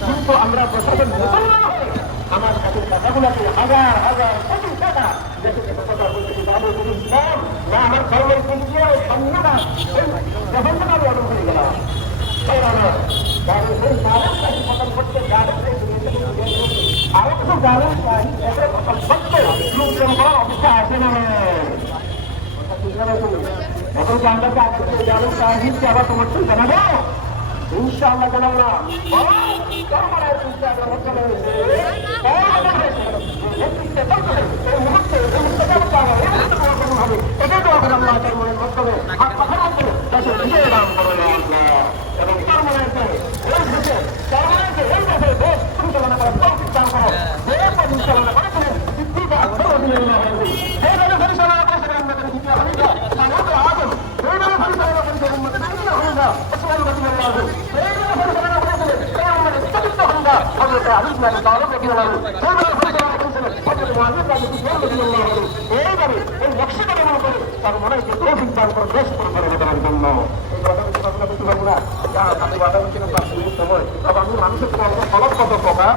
কিন্তু আমরা প্রশাসন আমার কাছে টাকাগুলোকে হাজার হাজার কোটি টাকা কথা বলতে না আমার ধর্মের ধন্যবাদ যখন আমি অর্ডার করে গেলাম আরো কিছু গাড়ি লোকজন করার অবস্থা আছে না এখন কি আমরা জানুন সাহিত্যে আবার তোমার ঠিক জানাবো ইনশাআল্লাহ জানাবো মানুষের ফলক কত প্রকার